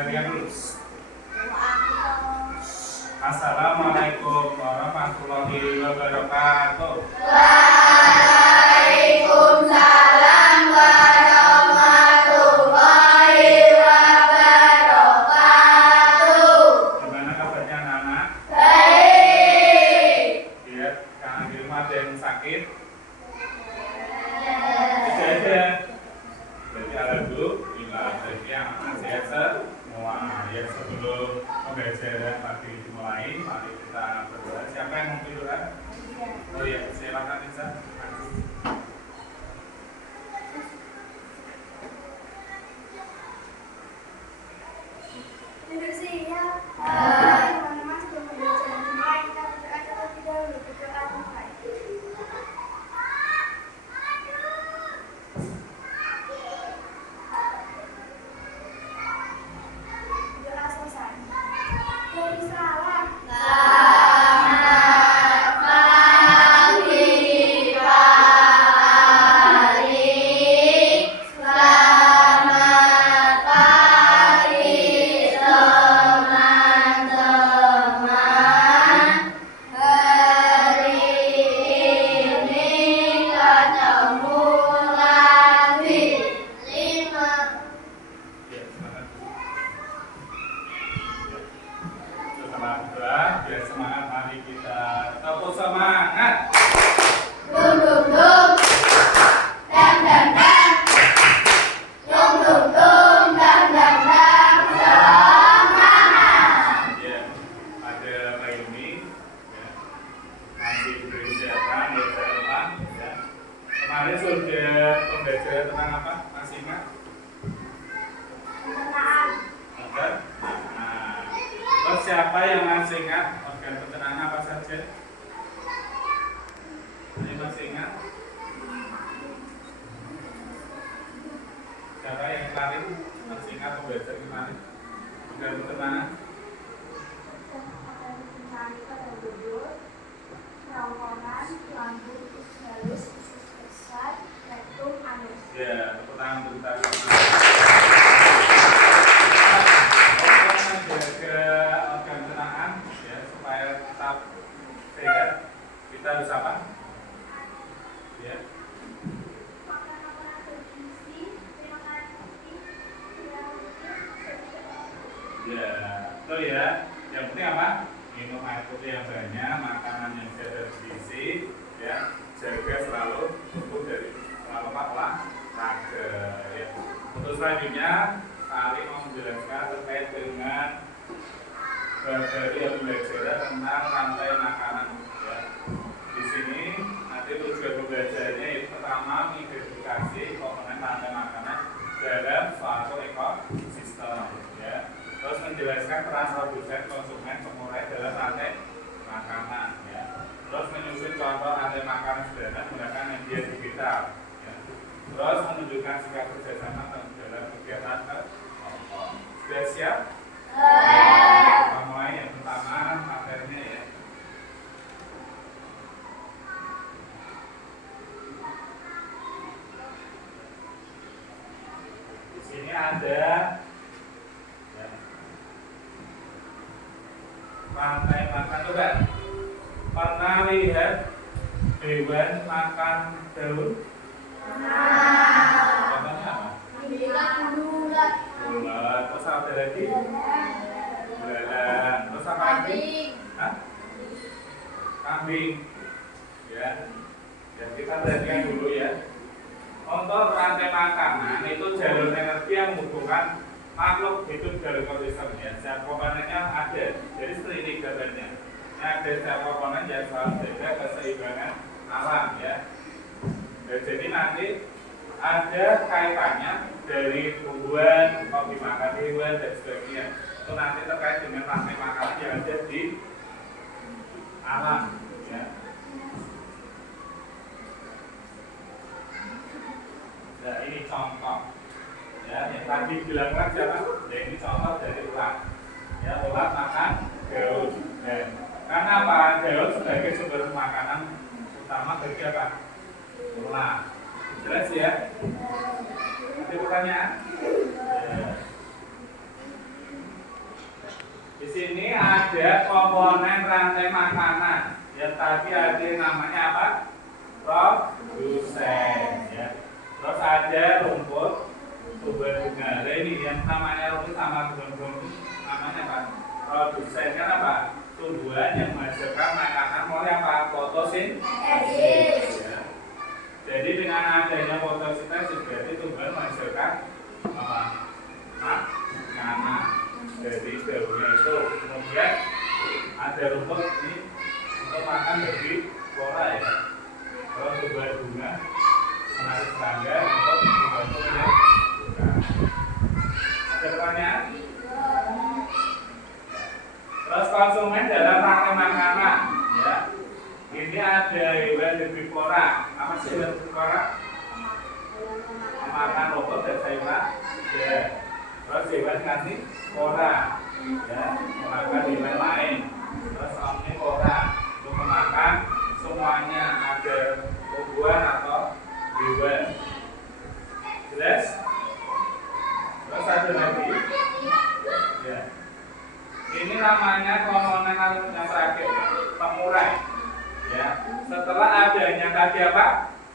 perhatikan dulu. Assalamualaikum warahmatullahi wabarakatuh. Waalaikumsalam warahmatullahi wabarakatuh. Gimana kabarnya anak-anak? Baik. Ya, karena di rumah ada yang sakit? Tidak ada. Jadi alhamdulillah, jadi anak-anak sehat semua. Ya, sebelum pembelajaran pagi dimulai, mari kita berdoa. Siapa yang mau berdoa? Oh ya, silakan Nisa. Duduk siap. Teman-teman sebelum pembelajaran dimulai kita berdoa terlebih dahulu. Berdoa mulai. Doa selesai. Dari salam. Selamat pagi Pak Ali. Selamat pagi teman-teman. Hari ini ketemu lagi 5. Ya, semangat. Setelah berdoa, biar semangat, mari kita tepuk semangat. Dum dum dum, dang dang dang, dum dum dum, dang dang dang, semangat. Ya, ada Mbak Yumi, ya, masih diberi kesehatan, jangan lupa. Ya. Kemarin sudah pembelajaran tentang apa? Masih ingat? Pencernaan. Oke. Nah, terus siapa yang masih ingat organ pencernaan apa saja? Ini masih ingat? Siapa yang kemarin masih ingat pembelajaran kemarin? Organ pencernaan? Pencernaan itu ada duduk, kerongkongan, lambung, usus halus, usus besar, rektum, anus. Ya, tepuk tangan untuk kita semua. Menjaga organ pencernaan ya supaya tetap sehat, kita harus apa? Ya, Makan makanan bergizi, makan putih, ya, betul ya. Yang penting apa? Minum air putih yang banyak, makanan yang sehat dan bergizi, ya. Jaga selalu tubuh dari selalu olahraga. Ya. Untuk selanjutnya, Ari mau menjelaskan terkait dengan materi pembelajaran tentang rantai makanan. Ya. Di sini nanti tujuan pembelajarannya itu pertama mengidentifikasi komponen rantai makanan dalam suatu ekosistem. Ya. Terus menjelaskan peran produsen, konsumen, pengurai dalam rantai makanan. Ya. Terus menyusun contoh rantai makanan sederhana menggunakan media digital. Ya. Terus menunjukkan sikap kerjasama dalam kegiatan kelompok. Sudah siap? Kita mulai yang pertama materinya ya. Di sini ada ya, rantai makan. Coba pernah lihat hewan makan daun? Contohnya apa? Bulat. Ulat. Terus ada lagi? Belalang. Terus apa lagi? Hah? Kambing. Ya. Dan kita perhatikan dulu ya. Untuk rantai makanan itu jalur energi yang menghubungkan makhluk hidup dalam ekosistem ya. Setiap komponennya ada. Jadi seperti ini gambarnya. Ini ada setiap komponen yang selalu menjaga keseimbangan alam ya. Dan jadi nanti ada kaitannya dari tumbuhan, hobi makan hewan dan sebagainya. Itu nanti terkait dengan rantai makanan yang ada di alam ya. Nah ini contoh ya, yang tadi bilangkan siapa? Ya ini contoh dari ulat ya, ulat makan daun ya. Karena apa? Daun sebagai sumber makanan utama bagi apa? Ulat. Jelas ya? Ada pertanyaan? Ya. Di sini ada komponen rantai makanan yang tadi ada namanya apa? Produsen ya. Terus ada rumput tuber bunga. Nah, ini yang namanya rumput sama bunga namanya apa? Produsen kan apa? Tumbuhan yang menghasilkan makanan oleh apa? Fotosintesis ya. Jadi dengan adanya fotosintesis berarti tumbuhan menghasilkan apa? Makanan. Jadi daunnya itu kemudian ada rumput ini untuk makan dari flora ya. Kalau tumbuhan bunga menarik serangga untuk membantu menyerap. Ada pertanyaan? Terus konsumen dalam rantai makanan ya. Ini ada hewan herbivora. Apa sih hewan herbivora? Makan rumput dan sayuran. Ya. Terus hewan karnivora ya, memakan hewan lain. Terus omnivora untuk memakan semuanya, ada tumbuhan atau hewan. Jelas? Terus ada lagi ya. Ini namanya komponen yang terakhir, pengurai ya. Setelah adanya tadi apa?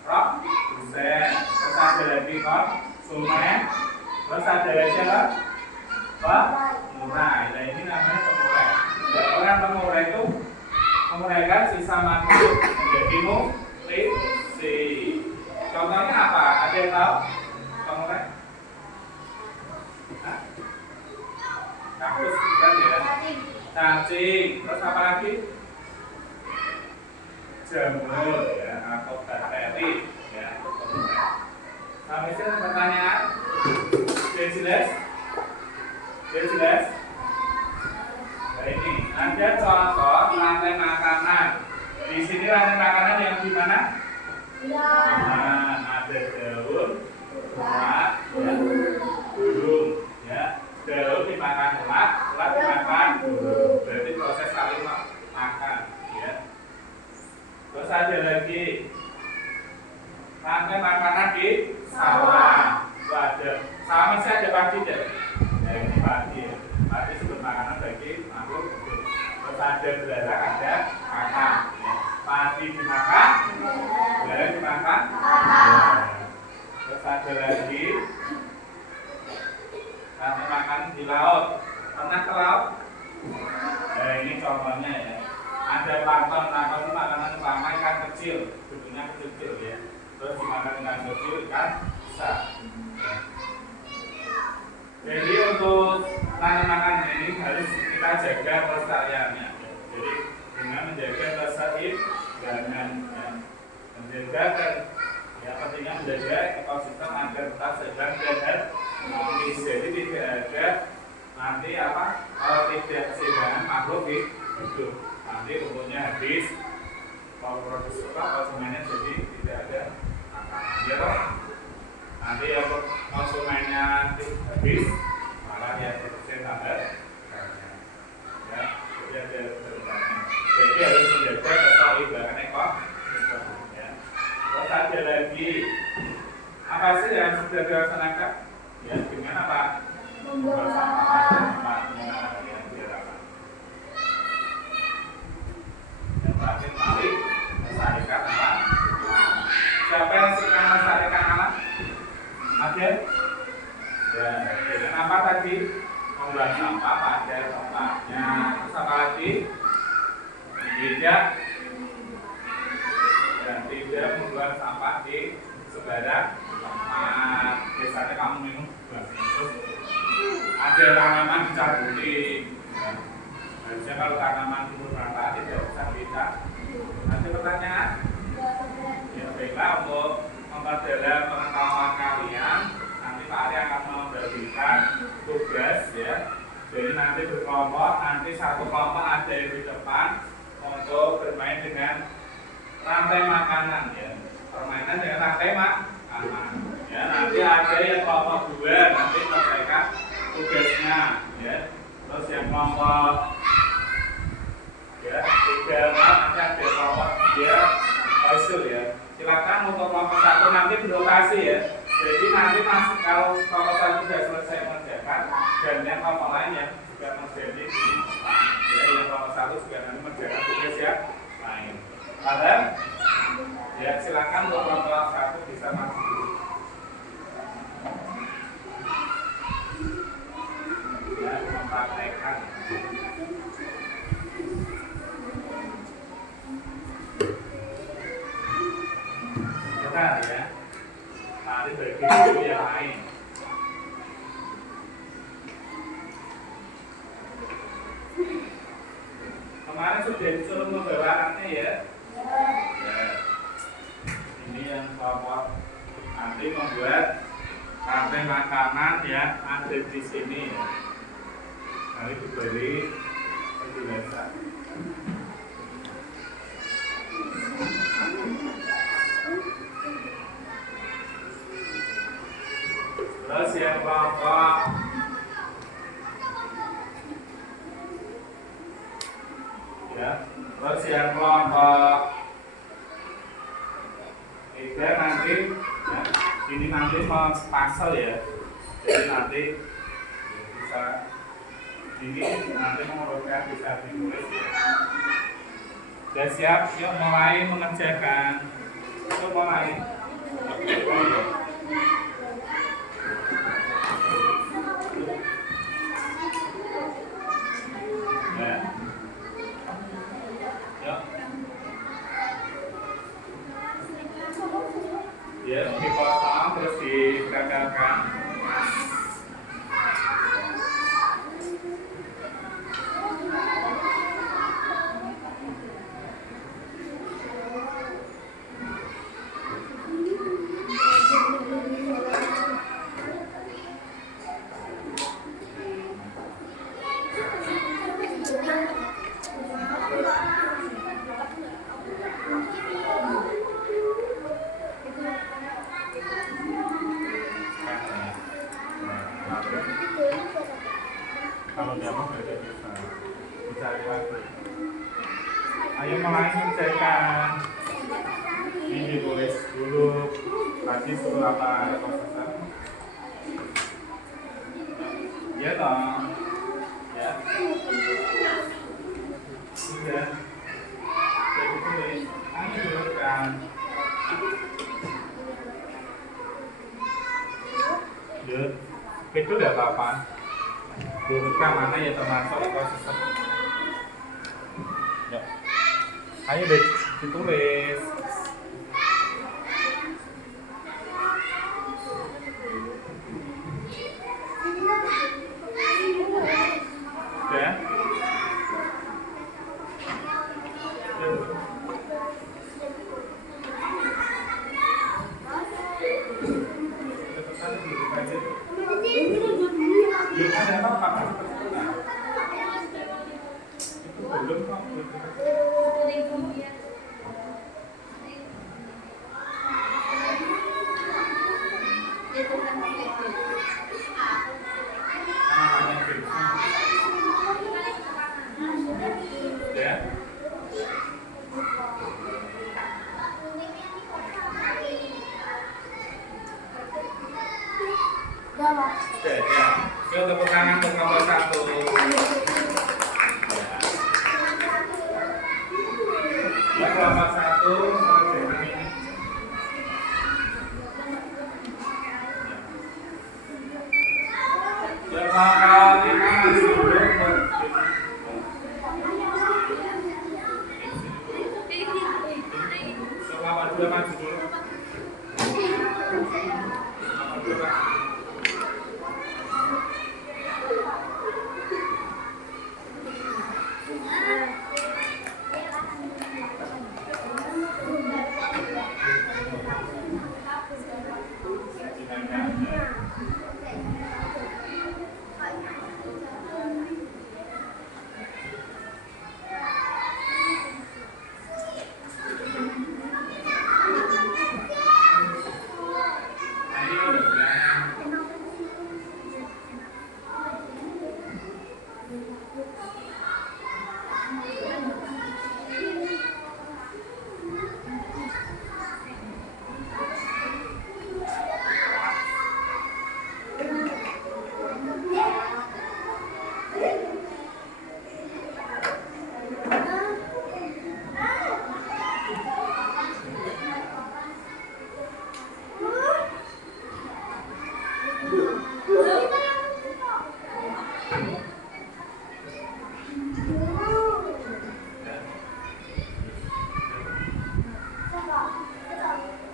Produsen. Terus ada lagi konsumen. Terus ada lagi apa? Pengurai. Nah ini namanya pengurai. Ya, orang pengurai itu menguraikan sisa makanan menjadi nutrisi. Contohnya apa? Ada yang tahu? Pengurai? Kampus kan ya? Cacing. Terus apa lagi? Jamur ya, atau bakteri ya. Sampai sini pertanyaan? Sudah jelas? Sudah jelas? Nah ini ada contoh rantai makanan. Di sini rantai makanan yang di mana? Nah, ada daun, ulat, ya, burung, ya. Daun dimakan ulat, ulat dimakan burung. Berarti proses saling makan, ya. Terus ada lagi rantai makanan di sawah. Ada sawah masih ada padi deh. Ya ini padi ya. Padi sebut makanan bagi makhluk hidup. Terus ada belalang, ada kakak. Ya. Padi dimakan, belalang dimakan. Ya. Terus ada lagi rantai makan di laut. Pernah ke laut? Nah ini contohnya ya. Ada plankton, plankton itu makanan utama ikan kecil, bentuknya kecil ya. Terus dimakan ikan kecil, ikan besar. Jadi untuk rantai makanan ini harus kita jaga kelestariannya. Jadi dengan menjaga keseimbangan, ya. Menjaga ya pentingnya menjaga ekosistem agar tetap seimbang dan harmonis. Jadi tidak ada nanti apa kalau tidak keseimbangan makhluk hidup. Nanti rumputnya habis, kalau produksi konsumennya jadi tidak ada makanan. Ya toh? Nanti untuk konsumennya habis, malah yang produsen tambah ya, jadi ada perubahan. Jadi harus menjaga keseimbangan ekosistem. Ya. Terus ada lagi apa sih yang sudah dilaksanakan? Ya dengan apa? Membuang sampahnya yang dilakukan. Yang terakhir kali melestarikan alam. Siapa yang suka melestarikan alam? Ada? Ya, dengan apa tadi? Membuang sampah pada tempatnya. Terus apa lagi? Tidak dan tidak membuang sampah di sembarang tempat. Biasanya kamu minum terus ada tanaman dicabuti. Harusnya kalau tanaman tumbuh rata tidak bisa kita. Ada pertanyaan? Ya baiklah, untuk memperdalam pengetahuan kalian, nanti Pak Ari akan membagikan tugas ya. Jadi nanti berkelompok, nanti satu kelompok ada yang di depan untuk bermain dengan rantai makanan ya. Permainan dengan rantai makanan. Ya, nanti ada yang kelompok 2 nanti menyelesaikan tugasnya ya. Terus yang kelompok ya 3 nanti ada kelompok 3 hasil ya. Silakan untuk kelompok 1 nanti berotasi ya. Jadi nanti kalau kelompok 1 sudah selesai mengerjakan, dan yang kelompok lain yang juga menjadi ya, yang kelompok 1 juga nanti mengerjakan tugas yang lain. Paham? Ya, silakan untuk kelompok 1 bisa masuk. Ya, mempraktekkan. Benar ya. Mari bagi dulu yang lain. Kemarin sudah disuruh membawa anaknya ya. Ya. Ini yang kelompok nanti membuat rantai makanan yang ada di sini. Mari diberi penjelasan. Terus yang kelompok ya, terus yang kelompok 3 nanti ya, ini nanti mau pasal ya, jadi nanti bisa ini nanti mengurutkan bisa ditulis ya. Sudah siap? Yuk mulai mengerjakan. Yuk mulai. Ya. Yuk. Ya, dipotong terus digagalkan. Kalau dia mau belajar bisa lagi. Ayo mulai mengerjakan. Ini ditulis dulu. Tadi suruh apa proses? Ya dong. Ya. Sudah. Jadi tulis. Ayo turunkan. Yuk. Itu udah apa-apa. Durutkan mana yang termasuk ekosistem. Yuk. Ayo deh ditulis. Udah? Yuk, ada apa? Itu belum kok. Ya. Oke, ya. Yuk tepuk tangan untuk nomor 1. Ya, kelompok 1 mengerjakan ini. Ya, kelompok 5 masih belum. Kelompok 2 maju dulu. Kelompok 2 maju. Ini udah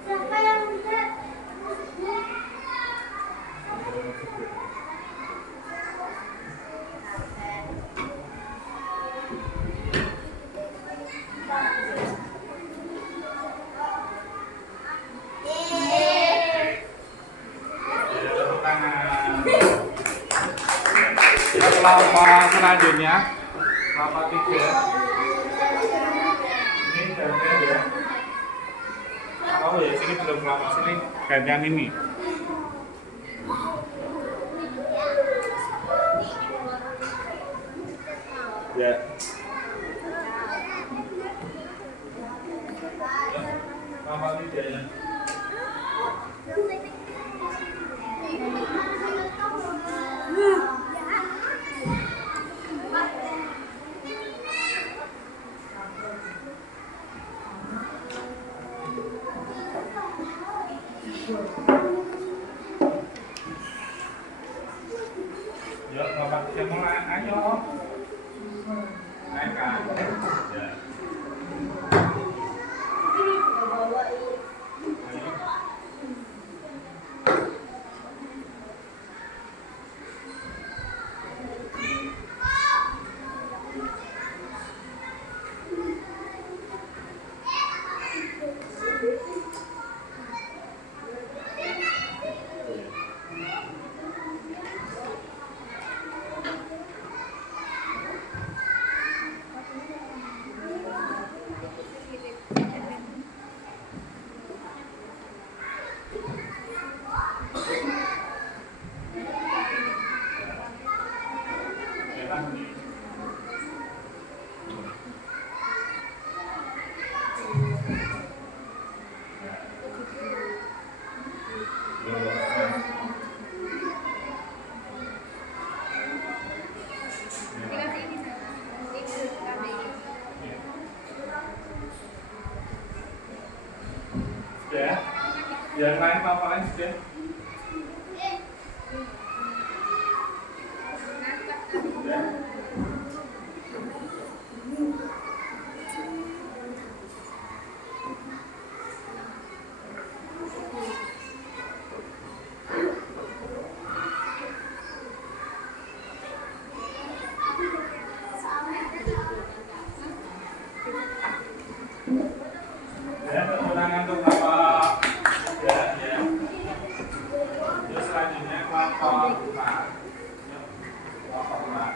Siapa yang lihat? Tepuk tangan. Kelompok selanjutnya kelompok 3 ini gantian ya. Oh ya, sini belum kelompok sini gantian ini. Ya. Kelompok 3 ya. Yuk, kelompok 3 mulai. Ayo. Naikkan. Ya. Ya, yang lain apa lain sudah? Ya. Ya, kekurangan untuk kelompok ya, ya. Terus selanjutnya kelompok 4. Kelompok 4.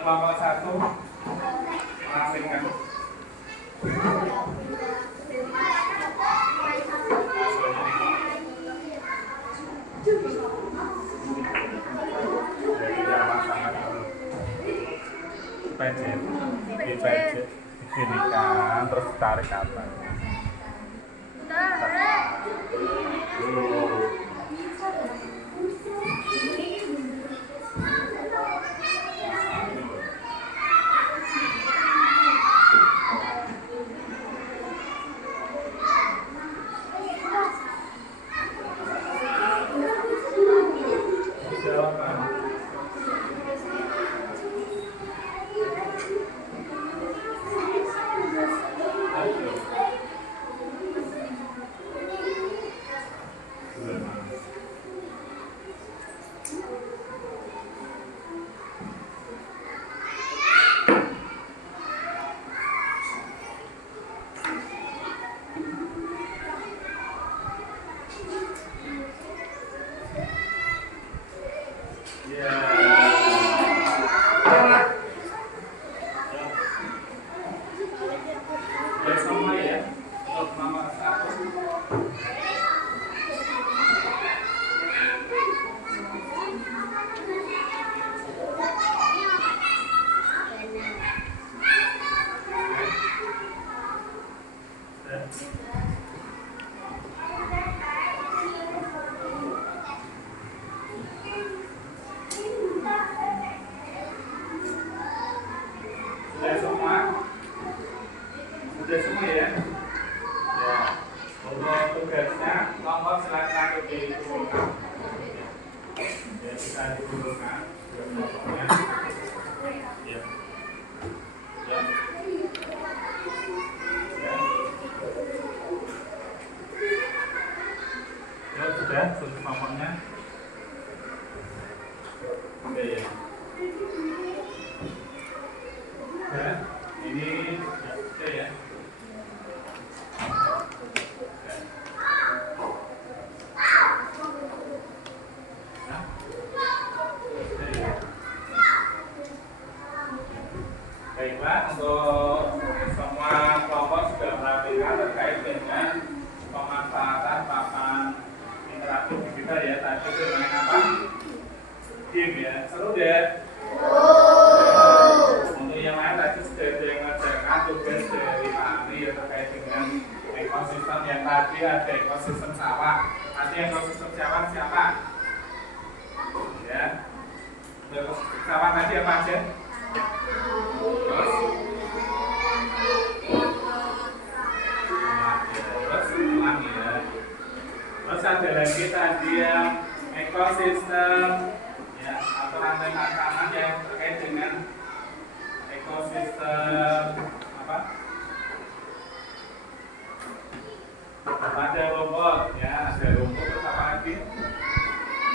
Kelompok 1 mengasingkan. Pejet, dipejet, diginikan, terus tarik kapan? Silakan. Ayo. Ya, bisa dikumpulkan dua kelompoknya. Ya. Ya. Ya, sudah satu kelompoknya. Oke ya. Ya, ini sudah oke ya. Nah, oke ya. Baiklah, untuk semua kelompok sudah merapikan terkait dengan pemanfaatan papan interaktif kita ya. Tadi bermain apa? Game ya, seru deh. Untuk yang lain tadi sudah ada yang mengerjakan tugas dari Pak Amri ya terkait dengan ekosistem yang tadi ada ekosistem sawah. Tadi ekosistem sawah siapa? Ya, ekosistem sawah tadi apa aja? Terus ada lagi tadi yang ekosistem ya atau rantai makanan yang terkait dengan ekosistem apa? Ada rumput ya, ada rumput terus apa lagi?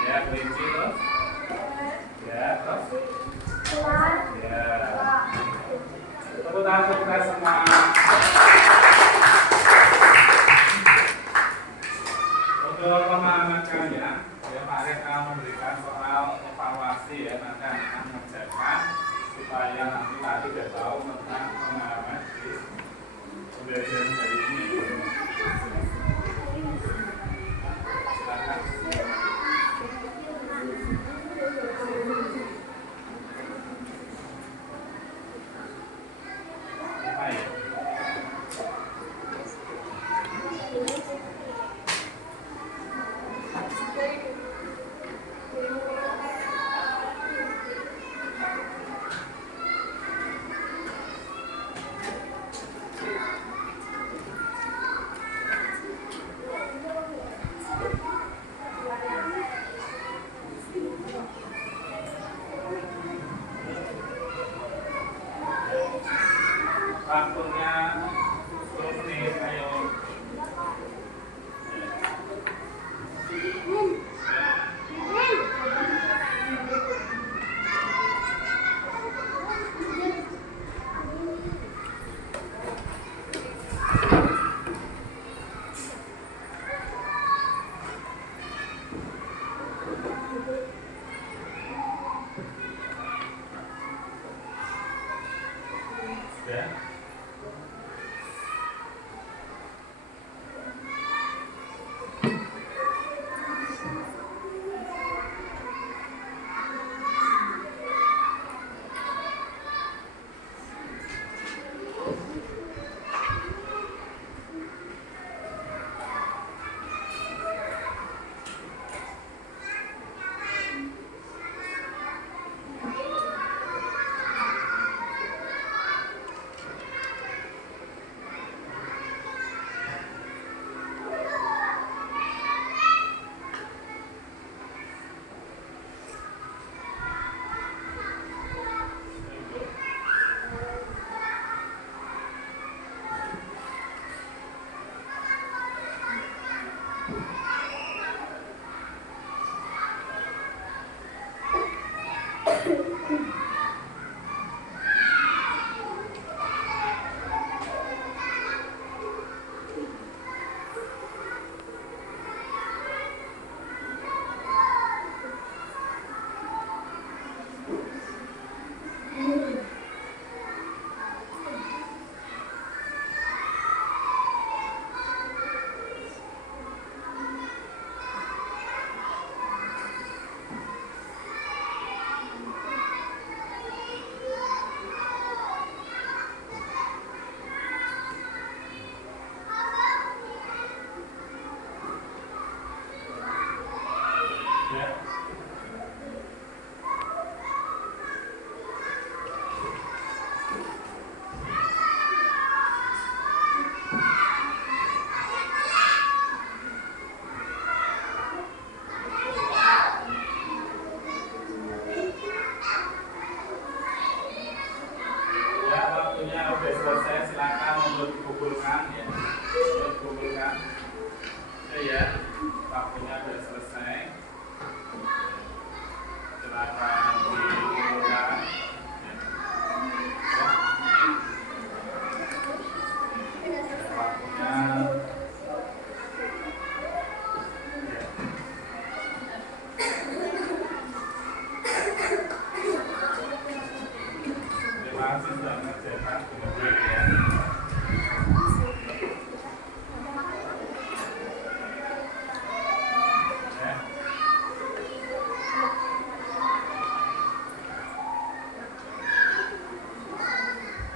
Ya kelinci terus ya terus ya tepuk tangan untuk kita semua. Untuk pemahaman kalian, ya Pak Arif akan memberikan soal evaluasi ya nanti akan mengerjakan supaya nanti tadi sudah tahu tentang pemahaman di pembelajaran hari ini. Silakan. Apa ya?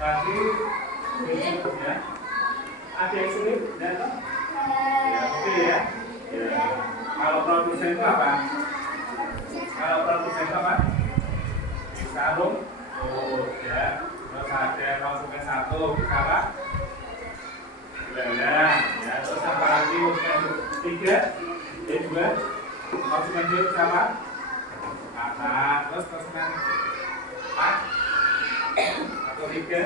Tadi ya. Ada yang sulit? Ya, toh? Ya, oke ya. Ya. Kalau produsen itu apa? Kalau produsen itu apa? Sarung, ya. Terus ada konsumen satu, bisa apa? Gelandang, ya. Terus apa lagi konsumen tiga? Ya dua. Konsumen dua bisa apa? Kata. Terus konsumen empat atau tiga?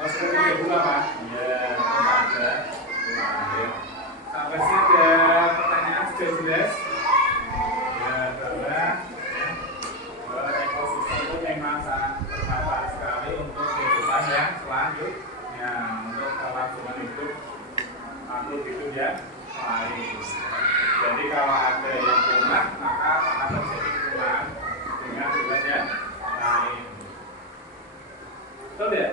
Konsumen tiga dua apa? Ya, ada. Sampai sini ada pertanyaan sudah jelas? Ya, bahwa ekosistem itu memang sangat bermanfaat sekali untuk kehidupan yang selanjutnya, untuk kelangsungan hidup makhluk hidup yang lain. Jadi kalau ada yang punah, maka akan terjadi perubahan dengan hewan yang lain. Betul ya?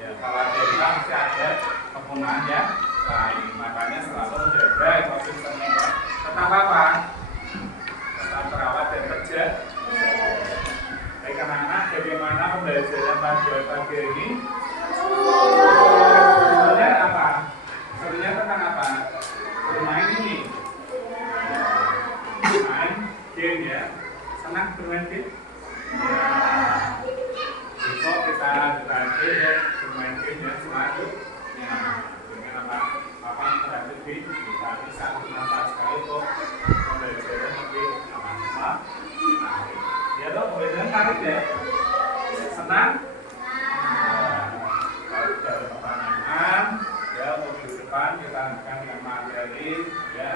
Ya, kalau ada yang hilang, mesti ada kepunahan yang lain. Makanya selalu menjaga ekosistemnya. Tetap apa? Tetap terawat dan kerja. Baik anak-anak, bagaimana pembelajaran pagi ini? Sebenarnya apa? Sebenarnya tentang apa? Bermain ini. Bermain game ya. Senang bermain game? Besok kita lanjut ya, bermain game ya selanjutnya. Dengan apa? Papan interaktif kita bisa bermanfaat sekali untuk pembelajaran lebih aman. Ya dong, pembelajaran menarik ya. Senang? Kalau tidak ada pertanyaan, ya untuk minggu depan kita lanjutkan dengan materi ya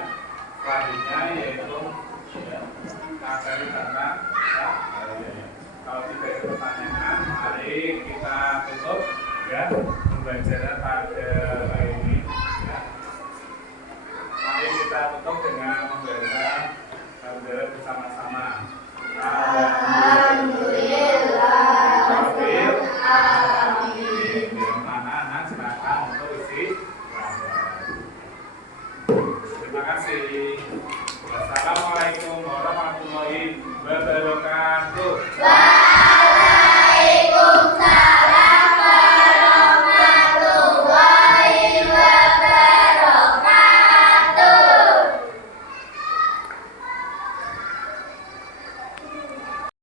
selanjutnya yaitu ya, materi tentang ya. Kalau tidak ada pertanyaan, mari kita tutup ya pembelajaran pada